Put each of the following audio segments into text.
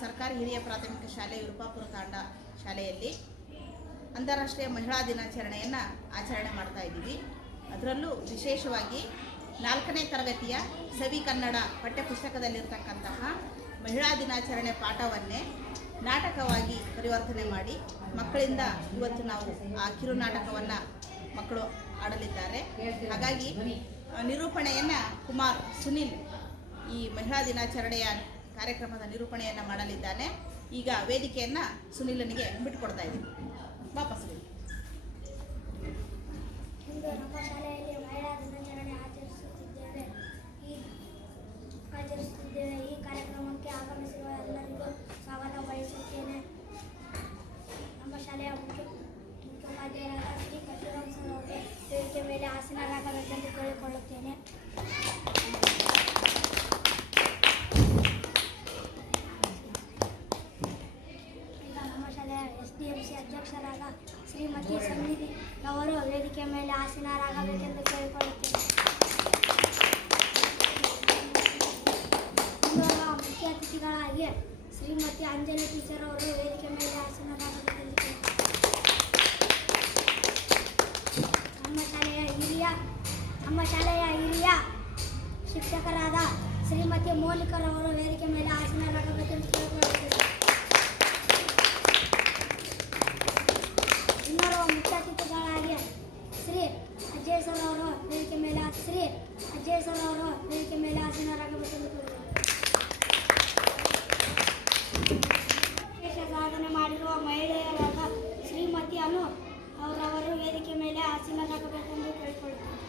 ಸರ್ಕಾರಿ ಹಿರಿಯ ಪ್ರಾಥಮಿಕ ಶಾಲೆ ವಿರುಪಾಪುರ ತಾಂಡ ಶಾಲೆಯಲ್ಲಿ ಅಂತಾರಾಷ್ಟ್ರೀಯ ಮಹಿಳಾ ದಿನಾಚರಣೆಯನ್ನು ಆಚರಣೆ ಮಾಡ್ತಾ ಇದ್ದೀವಿ. ಅದರಲ್ಲೂ ವಿಶೇಷವಾಗಿ 4ನೇ ತರಗತಿಯ ಸವಿ ಕನ್ನಡ ಪಠ್ಯಪುಸ್ತಕದಲ್ಲಿರ್ತಕ್ಕಂತಹ ಮಹಿಳಾ ದಿನಾಚರಣೆ ಪಾಠವನ್ನೇ ನಾಟಕವಾಗಿ ಪರಿವರ್ತನೆ ಮಾಡಿ ಮಕ್ಕಳಿಂದ ಇವತ್ತು ನಾವು ಆ ಕಿರು ನಾಟಕವನ್ನು ಮಕ್ಕಳು ಆಡಲಿದ್ದಾರೆ. ಹಾಗಾಗಿ ನಿರೂಪಣೆಯನ್ನು ಕುಮಾರ್ ಸುನಿಲ್ ಈ ಮಹಿಳಾ ದಿನಾಚರಣೆಯ ಕಾರ್ಯಕ್ರಮದ ನಿರೂಪಣೆಯನ್ನು ಮಾಡಲಿದ್ದಾನೆ. ಈಗ ವೇದಿಕೆಯನ್ನು ಸುನಿಲನಿಗೆ ಬಿಟ್ಟುಕೊಡ್ತಾ ಇದ್ದೀವಿ. ವಾಪಸ್ ಇಂದು ನಮ್ಮ ಶಾಲೆಯಲ್ಲಿ ಮಹಿಳಾ ದಿನಾಚರಣೆ ಆಚರಿಸುತ್ತಿದ್ದೇವೆ. ಈ ಕಾರ್ಯಕ್ರಮಕ್ಕೆ ಆಗಮಿಸಿರುವ ಎಲ್ಲರಿಗೂ ಸ್ವಾಗತ ಬಯಸುತ್ತೇನೆ. ನಮ್ಮ ಶಾಲೆಯ ಮುಖ್ಯೋಪಾಧ್ಯಾಯರಾದ ಶ್ರೀ ಪರಶುರಾಮ್ ಸರ್ ಅವರು ವೇದಿಕೆ ಮೇಲೆ ಆಸೀನರಾಗಬೇಕೆಂದು ಕೇಳಿಕೊಳ್ಳುತ್ತೇನೆ. SDMC ಅಧ್ಯಕ್ಷರಾದ ಶ್ರೀಮತಿ ಸನ್ನಿಧಿ ಅವರು ವೇದಿಕೆ ಮೇಲೆ ಆಸೀನರಾಗಬೇಕೆಂದು ಕೇಳಿಕೊಳ್ಳುತ್ತೇನೆ. ಇಂದು ಮುಖ್ಯ ಅತಿಥಿಗಳಾಗಿ ಶ್ರೀಮತಿ ಅಂಜಲಿ ಟೀಚರ್ ಅವರು ವೇದಿಕೆ ಮೇಲೆ ಆಸೀನರಾಗಬೇಕೆಂದು ಕೇಳಿಕೊಳ್ಳುತ್ತೇನೆ. ನಮ್ಮ ಶಾಲೆಯ ಹಿರಿಯ ಶಿಕ್ಷಕರಾದ ಶ್ರೀಮತಿ ಮೋನಿಕರವರು ವೇದಿಕೆ ಮೇಲೆ ಆಸೀನರಾಗಬೇಕೆಂದು ಕೇಳಿಕೊಳ್ಳುತ್ತೇನೆ. ಮುಖ್ಯ ಅತಿಥಿಗಳಾಗಿ ಶ್ರೀ ಅಜಯ್ ಸರ್ ಅವರು ವೇದಿಕೆ ಮೇಲೆ ಆಸೀನರಾಗಬೇಕೆಂದು ವಿಶೇಷ ಸಾಧನೆ ಮಾಡಿರುವ ಮಹಿಳೆಯರಾದ ಶ್ರೀಮತಿ ಅನು ಅವರವರು ವೇದಿಕೆ ಮೇಲೆ ಆಸೀನರಾಗಬೇಕೆಂದು ಕೇಳಿಕೊಳ್ಳುತ್ತಾರೆ.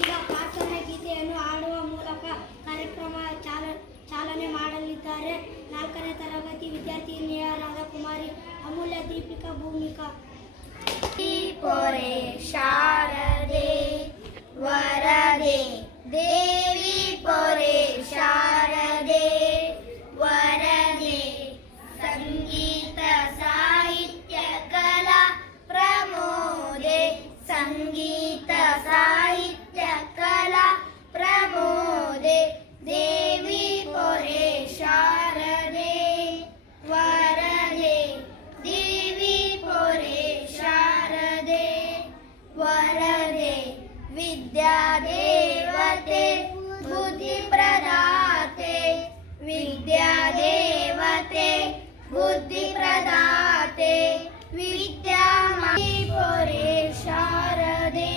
ಈಗ ಪ್ರಾರ್ಥನಾ ಗೀತೆಯನ್ನು ಹಾಡುವ ಮೂಲಕ ಕಾರ್ಯಕ್ರಮ ಚಾಲನೆ ಮಾಡಲಿದ್ದಾರೆ. 4ನೇ ತರಗತಿ ವಿದ್ಯಾರ್ಥಿನಿಯರಾದ ಕುಮಾರಿ ಅಮೂಲ್ಯ, ದೀಪಿಕಾ, ಭೂಮಿಕಾ. ಪೊರೆ ಶಾರದೆ ವರದೆ ದೇವಿ ಪೊರೆ ಶಾರದೆ ವರದೆ ಸಂಗೀತ ಸಾಹಿತ್ಯ ಕಲಾ ಪ್ರಮೋದೆ ಸಂಗೀತ ಸಾಹಿತ್ಯ ಕಲಾ ಪ್ರಮೋದೆ ದೇವಿ ಪೊರೆ ಶಾರದೆ ವರದೆ ದೇವಿ ಪೊರೆ ಶಾರದೆ ವರದೆ ವಿದ್ಯಾದೇವತೆ ಬುದ್ಧಿ ಪ್ರದಾತೆ ವಿದ್ಯಾದೇವತೆ ಬುದ್ಧಿ ಪ್ರದಾತೆ ವಿದ್ಯಾಮಯಿ ಪೊರೆ ಶಾರದೆ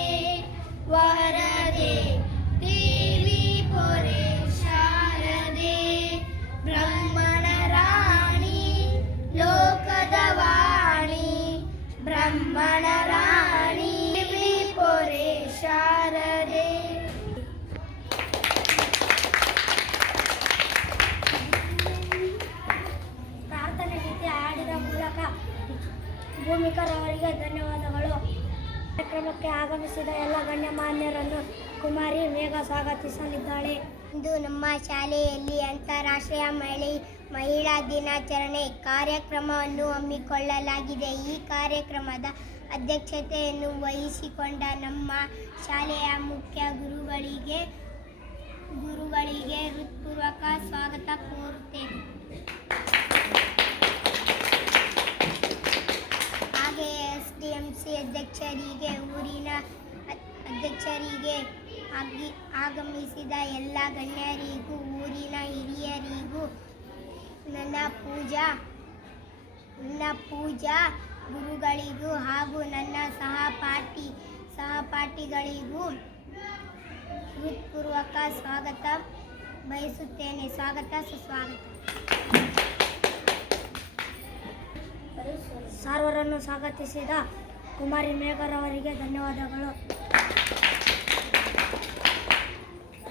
ವರದೆ ದೇವಿ ಪೊರೆ ಶಾರದೆ ಬ್ರಹ್ಮಣ ರಾಣಿ ಲೋಕದ ವಾಣಿ ಬ್ರಹ್ಮಣ ರಾಣಿ ದೇವಿ ಪೊರೆ ಶಾರದೆ. ಪ್ರಾರ್ಥನೆ ಗೀತೆ ಹಾಡಿದ ಮೂಲಕ ಭೂಮಿಕರವರಿಗೆ ಧನ್ಯವಾದಗಳು. ಕಾರ್ಯಕ್ರಮಕ್ಕೆ ಆಗಮಿಸಿದ ಎಲ್ಲ ಗಣ್ಯಮಾನ್ಯರನ್ನು ಕುಮಾರಿ ಮೇಘ ಸ್ವಾಗತಿಸಲಿದ್ದಾಳೆ. ಇಂದು ನಮ್ಮ ಶಾಲೆಯಲ್ಲಿ ಅಂತಾರಾಷ್ಟ್ರೀಯ ಮಹಿಳಾ ದಿನಾಚರಣೆ ಕಾರ್ಯಕ್ರಮವನ್ನು ಹಮ್ಮಿಕೊಳ್ಳಲಾಗಿದೆ. ಈ ಕಾರ್ಯಕ್ರಮದ ಅಧ್ಯಕ್ಷತೆಯನ್ನು ವಹಿಸಿಕೊಂಡ ನಮ್ಮ ಶಾಲೆಯ ಮುಖ್ಯ ಗುರುಗಳಿಗೆ ಹೃತ್ಪೂರ್ವಕ ಸ್ವಾಗತ ಕೋರುತ್ತೇನೆ. ಹಾಗೆಯೇ SDMC ಅಧ್ಯಕ್ಷರಿಗೆ ಊರಿನ ಅಧ್ಯಕ್ಷರಿಗೆ ಆಗಮಿಸಿದ ಎಲ್ಲ ಗಣ್ಯರಿಗೂ ಊರಿನ ಹಿರಿಯರಿಗೂ ನನ್ನ ಪೂಜಾ ಗುರುಗಳಿಗೂ ಹಾಗೂ ನನ್ನ ಸಹಪಾಠಿಗಳಿಗೂ ಹೃತ್ಪೂರ್ವಕ ಸ್ವಾಗತ ಬಯಸುತ್ತೇನೆ. ಸ್ವಾಗತ ಸುಸ್ವಾಗತ. ಸರ್ವರನ್ನು ಸ್ವಾಗತಿಸಿದ ಕುಮಾರಿ ಮೇಘರವರಿಗೆ ಧನ್ಯವಾದಗಳು.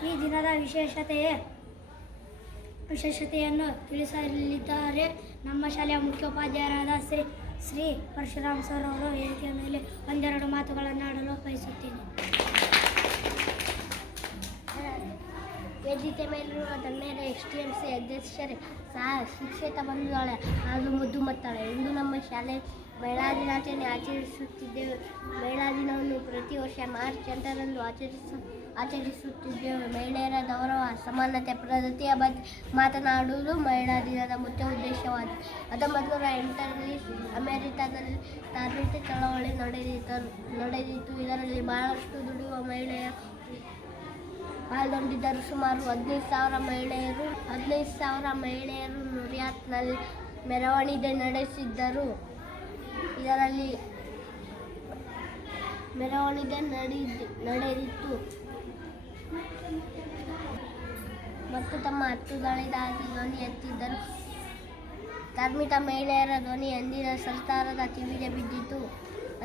ಈ ದಿನದ ವಿಶೇಷತೆಯನ್ನು ತಿಳಿಸಲಿದ್ದಾರೆ ನಮ್ಮ ಶಾಲೆಯ ಮುಖ್ಯೋಪಾಧ್ಯಾಯರಾದ ಶ್ರೀ ಪರಶುರಾಮ್ ಸರ್ ಅವರು. ವೇದಿಕೆಯ ಮೇಲೆ ಒಂದೆರಡು ಮಾತುಗಳನ್ನು ಆಡಲು ಬಯಸುತ್ತೇನೆ. ವೇದಿಕೆ ಮೇಲಿರುವ ಗಣ್ಯರ SDMC ಅಧ್ಯಕ್ಷರೇ, ಶಿಕ್ಷಕ ಬಂಧುಗಳೇ ಹಾಗೂ ಮುದ್ದು ಮಕ್ಕಳೇ, ಇಂದು ನಮ್ಮ ಶಾಲೆ ಮಹಿಳಾ ದಿನಾಚರಣೆ ಆಚರಿಸುತ್ತಿದ್ದೇವೆ. ಮಹಿಳಾ ದಿನವನ್ನು ಪ್ರತಿ ವರ್ಷ ಮಾರ್ಚ್ 8ರಂದು ಆಚರಿಸುತ್ತಿದ್ದೇವೆ. ಮಹಿಳೆಯರ ಗೌರವ, ಸಮಾನತೆ, ಪ್ರಗತಿಯ ಬಗ್ಗೆ ಮಾತನಾಡುವುದು ಮಹಿಳಾ ದಿನದ ಮುಖ್ಯ ಉದ್ದೇಶವಾಗಿದೆ. 1908ರಲ್ಲಿ ಅಮೆರಿಕದಲ್ಲಿ ಧಾರ್ಮಿಕ ಚಳವಳಿ ನಡೆದಿತ್ತು. ಇದರಲ್ಲಿ ಬಹಳಷ್ಟು ದುಡಿಯುವ ಮಹಿಳೆಯರು ಪಾಲ್ಗೊಂಡಿದ್ದರು. ಸುಮಾರು 15,000 ಮಹಿಳೆಯರು ನ್ಯೂಯಾರ್ಕ್ನಲ್ಲಿ ಮೆರವಣಿಗೆ ನಡೆಸಿದ್ದರು. ಇದರಲ್ಲಿ ಮೆರವಣಿಗೆ ನಡೆದಿತ್ತು ಮತ್ತು ತಮ್ಮ ಹಕ್ಕುಗಳಿಗಾಗಿ ಧ್ವನಿ ಎತ್ತಿದ್ದರು. ಧಾರ್ಮಿಕ ಮಹಿಳೆಯರ ಧ್ವನಿ ಅಂದಿನ ಸರ್ಕಾರದ ಕಿವಿಗೆ ಬಿದ್ದಿತು.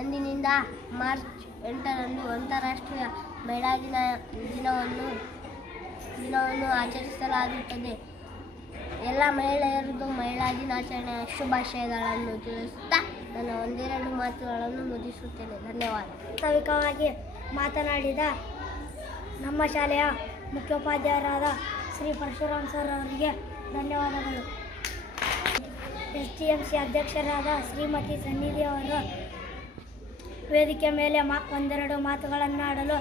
ಅಂದಿನಿಂದ ಮಾರ್ಚ್ 8ರಂದು ಅಂತಾರಾಷ್ಟ್ರೀಯ ಮಹಿಳಾ ದಿನವನ್ನು ಆಚರಿಸಲಾಗುತ್ತದೆ. ಎಲ್ಲ ಮಹಿಳೆಯರಿಗೂ ಮಹಿಳಾ ದಿನಾಚರಣೆಯ ಶುಭಾಶಯಗಳನ್ನು ತಿಳಿಸುತ್ತಾ ನನ್ನ ಒಂದೆರಡು ಮಾತುಗಳನ್ನು ಮುಗಿಸುತ್ತೇನೆ. ಧನ್ಯವಾದ. ವಾಸ್ತವಿಕವಾಗಿ ಮಾತನಾಡಿದ ನಮ್ಮ ಶಾಲೆಯ ಮುಖ್ಯೋಪಾಧ್ಯಾಯರಾದ ಶ್ರೀ ಪರಶುರಾಮ್ ಸರ್ ಅವರಿಗೆ ಧನ್ಯವಾದಗಳು. STMC ಅಧ್ಯಕ್ಷರಾದ ಶ್ರೀಮತಿ ಸನ್ನಿಧಿ ಅವರು ವೇದಿಕೆ ಮೇಲೆ ಒಂದೆರಡು ಮಾತುಗಳನ್ನಾಡಲು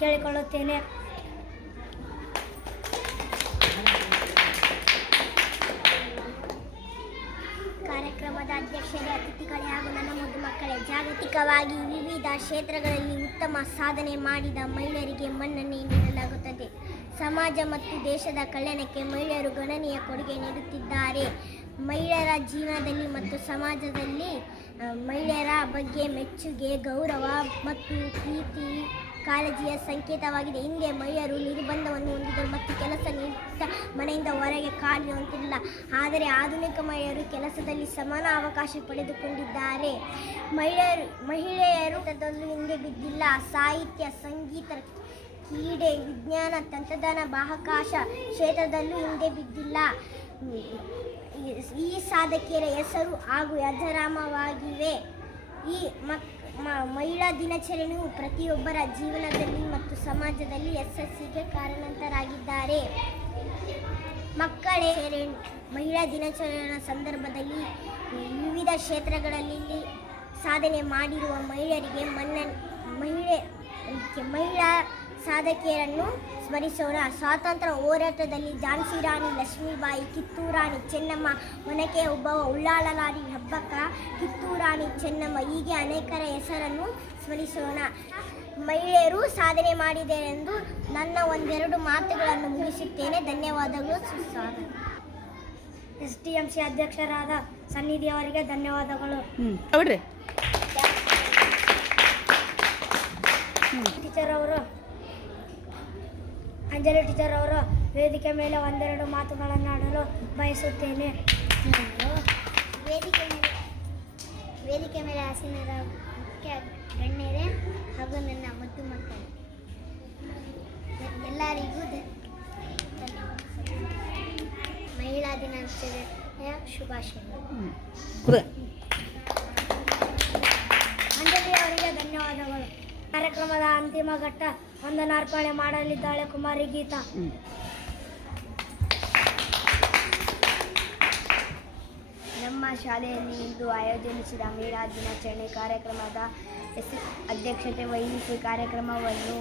ಕೇಳಿಕೊಳ್ಳುತ್ತೇನೆ. ಕಾರ್ಯಕ್ರಮದ ಅಧ್ಯಕ್ಷರೇ, ಅತಿಥಿಗಳೇ ಹಾಗೂ ನನ್ನ ಮುದ್ದು ಮಕ್ಕಳೇ, ಜಾಗತಿಕವಾಗಿ ವಿವಿಧ ಕ್ಷೇತ್ರಗಳಲ್ಲಿ ಉತ್ತಮ ಸಾಧನೆ ಮಾಡಿದ ಮಹಿಳೆಯರಿಗೆ ಮನ್ನಣೆ ನೀಡಲಾಗುತ್ತದೆ. ಸಮಾಜ ಮತ್ತು ದೇಶದ ಕಲ್ಯಾಣಕ್ಕೆ ಮಹಿಳೆಯರು ಗಣನೀಯ ಕೊಡುಗೆ ನೀಡುತ್ತಿದ್ದಾರೆ. ಮಹಿಳೆಯರ ಜೀವನದಲ್ಲಿ ಮತ್ತು ಸಮಾಜದಲ್ಲಿ ಮಹಿಳೆಯರ ಬಗ್ಗೆ ಮೆಚ್ಚುಗೆ, ಗೌರವ ಮತ್ತು ಪ್ರೀತಿ, ಕಾಳಜಿಯ ಸಂಕೇತವಾಗಿದೆ. ಹಿಂದೆ ಮಹಿಳೆಯರು ನಿರ್ಬಂಧವನ್ನು ಹೊಂದಿದ್ದರು ಮತ್ತು ಕೆಲಸ ನಿಮಿತ್ತ ಮನೆಯಿಂದ ಹೊರಗೆ ಕಾಲಿಡುವಂತಿಲ್ಲ. ಆದರೆ ಆಧುನಿಕ ಮಹಿಳೆಯರು ಕೆಲಸದಲ್ಲಿ ಸಮಾನ ಅವಕಾಶ ಪಡೆದುಕೊಂಡಿದ್ದಾರೆ. ಮಹಿಳೆಯರು ಹಿಂದೆ ಬಿದ್ದಿಲ್ಲ. ಸಾಹಿತ್ಯ, ಸಂಗೀತ, ಕ್ರೀಡೆ, ವಿಜ್ಞಾನ, ತಂತ್ರಜ್ಞಾನ, ಬಾಹ್ಯಾಕಾಶ ಕ್ಷೇತ್ರದಲ್ಲೂ ಹಿಂದೆ ಬಿದ್ದಿಲ್ಲ. ಈ ಸಾಧಕಿಯರ ಹೆಸರು ಹಾಗೂ ಅಜರಾಮವಾಗಿವೆ. ಈ ಮಹಿಳಾ ದಿನಾಚರಣೆಯು ಪ್ರತಿಯೊಬ್ಬರ ಜೀವನದಲ್ಲಿ ಮತ್ತು ಸಮಾಜದಲ್ಲಿ ಯಶಸ್ಸಿಗೆ ಕಾರಣರಾಗಿದ್ದಾರೆ. ಮಕ್ಕಳೇ, ಮಹಿಳಾ ದಿನಾಚರಣೆಯ ಸಂದರ್ಭದಲ್ಲಿ ವಿವಿಧ ಕ್ಷೇತ್ರಗಳಲ್ಲಿ ಸಾಧನೆ ಮಾಡಿರುವ ಮಹಿಳೆಯರಿಗೆ ಮಹಿಳಾ ಸಾಧಕಿಯರನ್ನು ಸ್ಮರಿಸೋಣ. ಸ್ವಾತಂತ್ರ್ಯ ಹೋರಾಟದಲ್ಲಿ ಝಾನ್ಸಿ ರಾಣಿ ಲಕ್ಷ್ಮೀಬಾಯಿ, ಕಿತ್ತೂರು ರಾಣಿ ಚೆನ್ನಮ್ಮ, ಒನಕೆ ಓಬವ್ವ, ಉಳ್ಳಾಲ ರಾಣಿ ಹೆಬ್ಬಕ್ಕ, ಕಿತ್ತೂರು ರಾಣಿ ಚೆನ್ನಮ್ಮ, ಹೀಗೆ ಅನೇಕರ ಹೆಸರನ್ನು ಸ್ಮರಿಸೋಣ. ಮಹಿಳೆಯರು ಸಾಧನೆ ಮಾಡಿದರೆಂದು ನನ್ನ ಒಂದೆರಡು ಮಾತುಗಳನ್ನು ಮುಗಿಸುತ್ತೇನೆ. ಧನ್ಯವಾದಗಳು. ಸುಸ್ವಾಗತ. STMC ಅಧ್ಯಕ್ಷರಾದ ಸನ್ನಿಧಿ ಅವರಿಗೆ ಧನ್ಯವಾದಗಳು. ಟೀಚರ್ ಅವರು ಅಂಜಲಿ ಟೀಚರ್ ಅವರು ವೇದಿಕೆ ಮೇಲೆ ಒಂದೆರಡು ಮಾತುಗಳನ್ನಾಡಲು ಬಯಸುತ್ತೇನೆ. ವೇದಿಕೆ ಮೇಲೆ ಆಸೀನರ ಮುಖ್ಯ ಗಣ್ಯರೇ ಹಾಗೂ ನನ್ನ ಮುದ್ದು ಮಕ್ಕಳು ಎಲ್ಲರಿಗೂ ಮಹಿಳಾ ದಿನಾಚರಣೆಯ ಶುಭಾಶಯಗಳು. ಅಂಜಲಿ ಅವರಿಗೆ ಧನ್ಯವಾದಗಳು. ಕಾರ್ಯಕ್ರಮದ ಅಂತಿಮ ಘಟ್ಟ ವಂದನಾರ್ಪಣೆ ಮಾಡಲಿದ್ದಾಳೆ ಕುಮಾರಿ ಗೀತಾ. ನಮ್ಮ ಶಾಲೆಯಲ್ಲಿ ಇಂದು ಆಯೋಜಿಸಿದ ಮಹಿಳಾ ದಿನಾಚರಣೆ ಕಾರ್ಯಕ್ರಮದ ಅಧ್ಯಕ್ಷತೆ ವಹಿಸಿ ಕಾರ್ಯಕ್ರಮವನ್ನು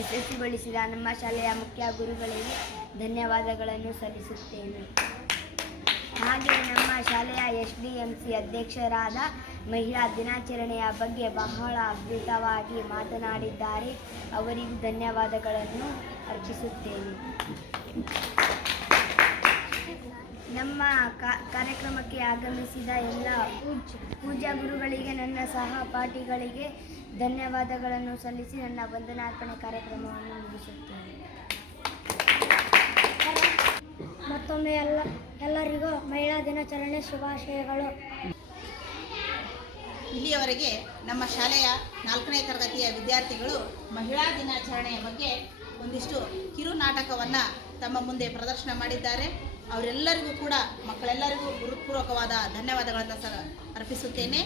ಯಶಸ್ವಿಗೊಳಿಸಿದ ನಮ್ಮ ಶಾಲೆಯ ಮುಖ್ಯ ಗುರುಗಳಿಗೆ ಧನ್ಯವಾದಗಳನ್ನು ಸಲ್ಲಿಸುತ್ತೇನೆ. ಹಾಗೆ ನಮ್ಮ ಶಾಲೆಯ SDMC ಅಧ್ಯಕ್ಷರಾದ ಮಹಿಳಾ ದಿನಾಚರಣೆಯ ಬಗ್ಗೆ ಬಹಳ ಅದ್ಭುತವಾಗಿ ಮಾತನಾಡಿದ್ದಾರೆ. ಅವರಿಗೂ ಧನ್ಯವಾದಗಳನ್ನು ಅರ್ಪಿಸುತ್ತೇನೆ. ನಮ್ಮ ಕಾರ್ಯಕ್ರಮಕ್ಕೆ ಆಗಮಿಸಿದ ಎಲ್ಲ ಪೂಜ್ಯ ಗುರುಗಳಿಗೆ, ನನ್ನ ಸಹಪಾಠಿಗಳಿಗೆ ಧನ್ಯವಾದಗಳನ್ನು ಸಲ್ಲಿಸಿ ನನ್ನ ವಂದನಾರ್ಪಣೆ ಕಾರ್ಯಕ್ರಮವನ್ನು ಮುಗಿಸುತ್ತೇನೆ. ಮತ್ತೊಮ್ಮೆ ಎಲ್ಲರಿಗೂ ಮಹಿಳಾ ದಿನಾಚರಣೆ ಶುಭಾಶಯಗಳು. ಇಲ್ಲಿಯವರೆಗೆ ನಮ್ಮ ಶಾಲೆಯ 4ನೇ ತರಗತಿಯ ವಿದ್ಯಾರ್ಥಿಗಳು ಮಹಿಳಾ ದಿನಾಚರಣೆಯ ಬಗ್ಗೆ ಒಂದಿಷ್ಟು ಕಿರು ನಾಟಕವನ್ನು ತಮ್ಮ ಮುಂದೆ ಪ್ರದರ್ಶನ ಮಾಡಿದ್ದಾರೆ. ಅವರೆಲ್ಲರಿಗೂ ಕೂಡ ಮಕ್ಕಳೆಲ್ಲರಿಗೂ ಹೃತ್ಪೂರ್ವಕವಾದ ಧನ್ಯವಾದಗಳನ್ನು ಅರ್ಪಿಸುತ್ತೇನೆ.